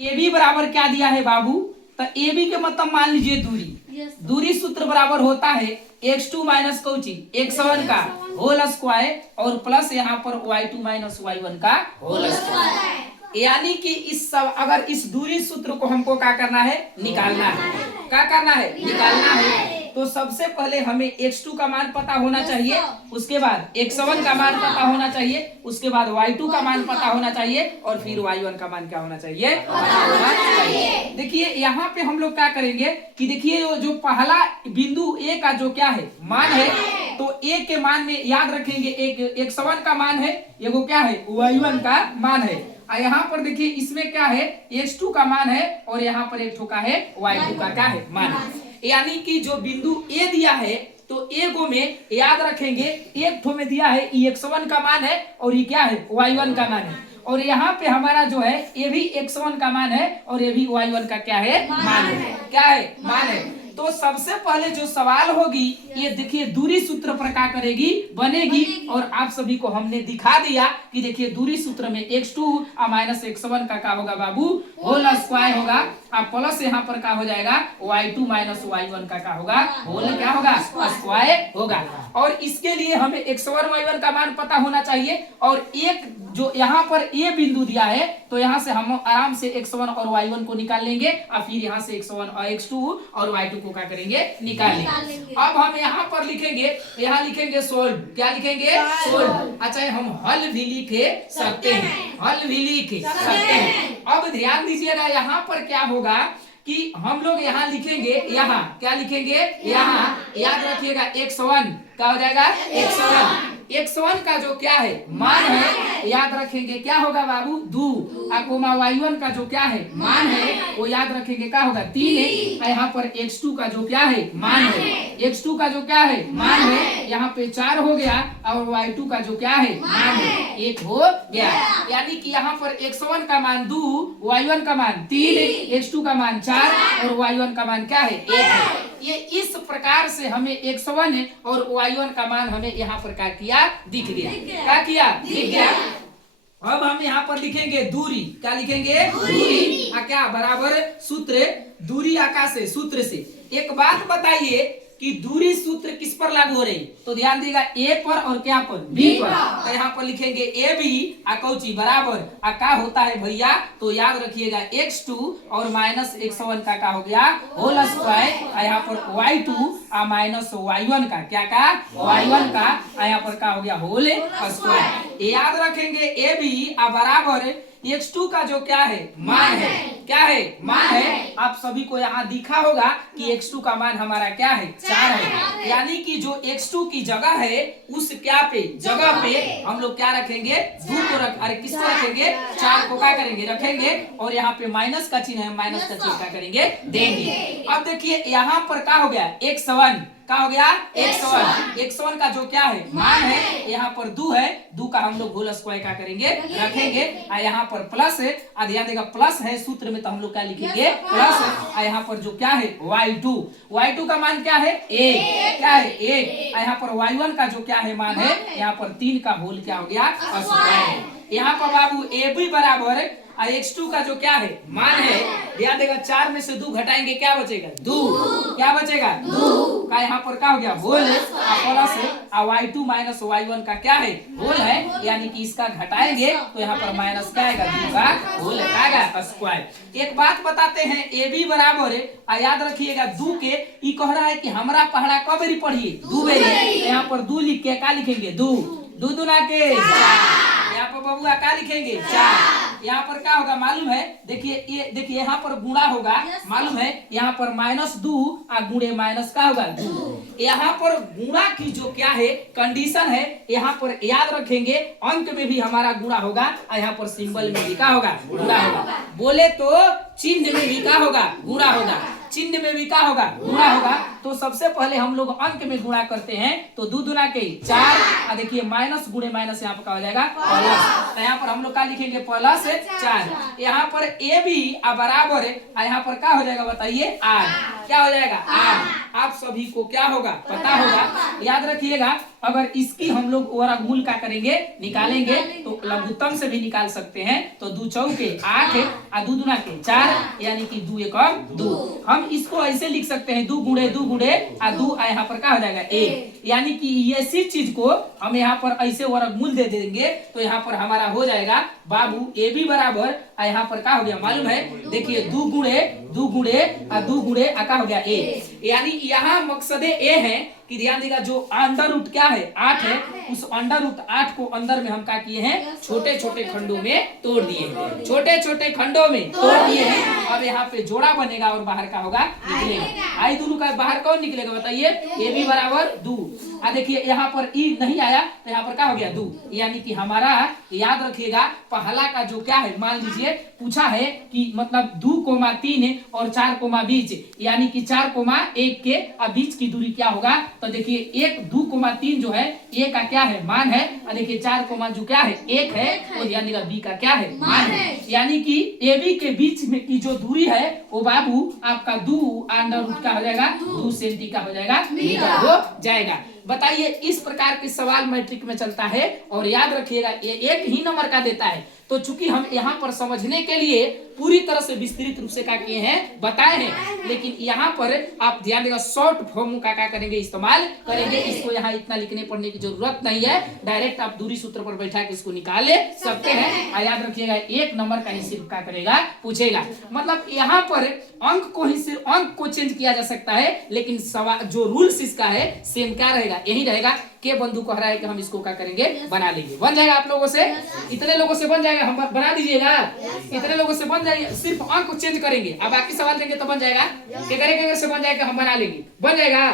A B बराबर क्या दिया है बाबू? तो ए बी के मतलब मान लीजिए दूरी। दूरी सूत्र बराबर होता है x2 माइनस कौची x1 का होल स्क्वायर और प्लस यहाँ पर y2 माइनस y1 का होल स्क्वायर। यानी कि इस सब अगर इस दूरी सूत्र को हमको क्या करना है? निकालना है। क्या करना है? निकालना है। तो सबसे पहले हमें x2 का मान पता होना चाहिए, उसके बाद x1 का मान पता होना चाहिए, उसके बाद y2 का मान पता होना चाहिए और फिर y1 का मान क्या होना चाहिए? पता होना चाहिए। देखिए यहाँ पे हम लोग क्या करेंगे कि देखिए जो पहला बिंदु ए का जो क्या है मान है, तो ए के मान में याद रखेंगे एक x1 का मान है, एगो क्या है y1 का मान है। यहाँ पर देखिए इसमें क्या है x2 का मान है और यहाँ पर एक ठोका है y2 का क्या है मान है। यानी कि जो बिंदु ए दिया है तो ए को में याद रखेंगे एक ठो में दिया है x1 का मान है और ये क्या है y1 का मान है, और यहाँ पे हमारा जो है ये भी x1 का मान है और ये भी y1 का क्या है मान है। क्या है? मान है। तो सबसे पहले जो सवाल होगी ये देखिए दूरी सूत्र पर क्या करेगी? बनेगी। और आप सभी को हमने दिखा दिया कि देखिए दूरी सूत्र में x2 माइनस x1 का क्या होगा बाबू? होल स्क्वायर होगा। अब प्लस यहाँ पर क्या हो जाएगा? y2 माइनस y1 का क्या होगा? होल क्या होगा? स्क्वायर होगा। और इसके लिए हमें x1 y1 का मान पता होना चाहिए और एक जो यहाँ पर ए बिंदु दिया है तो यहाँ से हम आराम से x1 और y1 को निकाल लेंगे और फिर यहाँ से x1 और x2 और y2 को क्या करेंगे? निकाल लेंगे। अब हम यहाँ पर लिखेंगे, यहाँ लिखेंगे सोल्व। क्या लिखेंगे? सोल्व। अच्छा हम हल भी लिखे सकते हैं, हल भी लिख सकते हैं। अब ध्यान दीजिएगा यहाँ पर क्या होगा कि हम लोग यहाँ लिखेंगे, यहाँ क्या लिखेंगे? यहाँ याद रखिएगा x1 क्या हो जाएगा? x1 का जो क्या है मान है याद रखेंगे क्या होगा बाबू? 2 y1 का जो क्या है मान है वो याद रखेंगे क्या होगा? 3 है। यहाँ पर x2 का जो क्या है मान है, x2 का जो क्या है मान है यहाँ पे 4 हो गया और y2 का जो क्या है मान है 1 हो गया। यानी कि यहाँ पर x1 का मान 2, y1 का मान 3, x2 का मान 4 और y1 का मान क्या है? 1 है। ये इस प्रकार से हमें x1 और y1 का मान हमें यहाँ पर क्या किया? दिख गया। क्या किया? दिख गया। अब हम यहाँ पर लिखेंगे दूरी। क्या लिखेंगे? दूरी। क्या बराबर सूत्र दूरी आकाश से सूत्र से। एक बात बताइए कि दूरी सूत्र किस पर लागू हो रही? तो ध्यान दीजिएगा ए पर और क्या पर? बी पर। तो यहाँ पर लिखेंगे ए बी कौची बराबर क्या होता है भैया? तो याद रखिएगा x2 और माइनस x1 का क्या हो गया? Whole square. यहाँ पर y2 माइनस y1 का क्या का? y1 का यहाँ पर क्या हो गया? Whole square. याद रखेंगे ए बी बराबर x2 का जो क्या है मान है। क्या है? मान है। आप सभी को यहाँ दिखा होगा कि x2 का मान हमारा क्या है? 4 है। यानी कि जो x2 की जगह है उस क्या पे जगह पे हम लोग क्या रखेंगे? 2 को अरे किसको रखेंगे? 4 को क्या करेंगे? रखेंगे। और यहाँ पे माइनस का चिन्ह है, माइनस का चिन्ह क्या करेंगे? देंगे। अब देखिए यहाँ पर क्या हो गया? x1 क्या हो गया? x1 का जो क्या है मान है यहाँ पर 2 है, 2 का हम लोग होल स्क्वायर क्या करेंगे? रखेंगे। यहाँ पर प्लस है, ध्यान देगा प्लस है सूत्र में तो हम लोग क्या लिखेंगे? प्लस है। यहाँ पर जो क्या है y2 का मान क्या है? 1। क्या है? 1। यहाँ पर y1 का जो क्या है मान है यहाँ पर 3 का होल क्या हो गया? स्क्वायर। यहाँ पर बाबू ए बी बराबर x2 का जो क्या है मान है ध्यान देगा 4 में से 2 घटाएंगे क्या बचेगा? 2। क्या बचेगा? 2 का यहाँ पर क्या हो गया? होल है प्लस है y2 माइनस y1 का क्या है? होल है। यानी कि इसका घटाएंगे तो यहाँ पर माइनस क्या आएगा? 2 का होल आएगा स्क्वायर। एक बात बताते हैं ए बी बराबर है याद रखिएगा 2 के ई कह रहा है कि हमारा पहला कब बेरी पढ़िए? 2 बेरी। यहाँ पर 2 लिख के क्या लिखेंगे? 2 दूना के 4। यहाँ पर बबुआ क्या लिखेंगे? 4। यहाँ पर क्या होगा मालूम है? देखिए ये देखिए यहाँ पर गुणा होगा मालूम है? यहाँ पर -2 गुणे माइनस का होगा 2। यहाँ पर गुणा की जो क्या है कंडीशन है यहाँ पर याद रखेंगे अंक में भी हमारा गुणा होगा और यहाँ पर सिंबल में भी क्या होगा? गुणा होगा। बोले तो चिन्ह में भी क्या होगा? गुणा होगा। चिन्ह में भी क्या होगा? गुणा होगा। तो सबसे पहले हम लोग अंक में गुणा करते हैं, तो 2 दूना के 4, देखिए माइनस गुणे माइनस यहाँ पर क्या हो जाएगा प्लस। तो यहाँ पर हम लोग क्या लिखेंगे प्लस 4। यहाँ पर ए बी बराबर है, यहाँ पर क्या हो जाएगा बताइए 8। क्या हो जाएगा 8। आप सभी को क्या होगा पता होगा, याद रखिएगा। अगर इसकी हम लोग वर्गमूल क्या करेंगे निकालेंगे, तो लघुत्तम से भी निकाल सकते हैं। तो 2 चौके 8 है, 2 दूना के 4, यानी कि 2 एकम 2। हम इसको ऐसे लिख सकते हैं 2 गुणे 2 गुणे 2, यहाँ पर क्या हो जाएगा 1। यानी कि इसी चीज को हम यहाँ पर ऐसे वर्गमूल दे देंगे, तो यहाँ पर हमारा हो जाएगा बाबू ए बी बराबर, यहाँ पर क्या हो गया मालूम है, देखिए 2 गुणे 2 गुणे 2 गुणे क्या हो गया 1। यानी यहाँ मकसद ए है कि ध्यान देगा, जो अंडर रूट क्या है 8 है, उस अंडर रूट 8 को अंदर में हम क्या किए हैं छोटे छोटे खंडों में तोड़ दिए हैं, छोटे छोटे खंडों में तोड़ दिए हैं। अब यहाँ पे जोड़ा बनेगा और बाहर का होगा निकलेगा। आई दोनों का बाहर कौन निकलेगा बताइए, ए बी बराबर 2। देखिए यहाँ पर ई नहीं आया, तो यहाँ पर क्या हो गया 2। यानी कि हमारा याद रखिएगा पहला का जो क्या है, मान लीजिए पूछा है कि मतलब 2,3 और 4,20, यानी कि 4,1 के बीच की दूरी क्या होगा। तो देखिए 2,3 जो है ए का क्या है मान है, और देखिए 4, जो क्या है 1 है, और यानी कि बी का क्या है मान है। यानी कि ए बी के बीच में की जो दूरी है वो बाबू आपका 2 अंडर रूट का हो जाएगा 2 सेंटी का हो जाएगा मीटर हो जाएगा। बताइए इस प्रकार के सवाल मैट्रिक में चलता है, और याद रखिएगा ये एक ही नंबर का देता है। तो चूंकि हम यहाँ पर समझने के लिए पूरी तरह से विस्तृत रूप से क्या किए हैं बताए हैं, लेकिन यहाँ पर आप ध्यान देगा शॉर्ट फॉर्म का क्या करेंगे इस्तेमाल करेंगे। इसको यहाँ इतना लिखने पढ़ने की जरूरत नहीं है, डायरेक्ट आप दूरी सूत्र पर बैठा के इसको निकाल ले सकते हैं। और याद रखिएगा 1 नंबर का ही सिर्फ क्या करेगा पूछेगा। मतलब यहाँ पर अंक को ही सिर्फ अंक को चेंज किया जा सकता है, लेकिन सवाल जो रूल्स इसका है सेम क्या रहेगा यही रहेगा। के बंधु कह रहा है कि हम इसको क्या करेंगे बना लेंगे। बन जाएगा आप लोगों से, इतने लोगों से बन जाएगा, हम बना दीजिएगा। इतने लोगों से बन जाएगा, सिर्फ अंक को चेंज करेंगे, अब बाकी सवाल देंगे तो बन जाएगा। के से बन जाएगा हम बना लेंगे, बन जाएगा।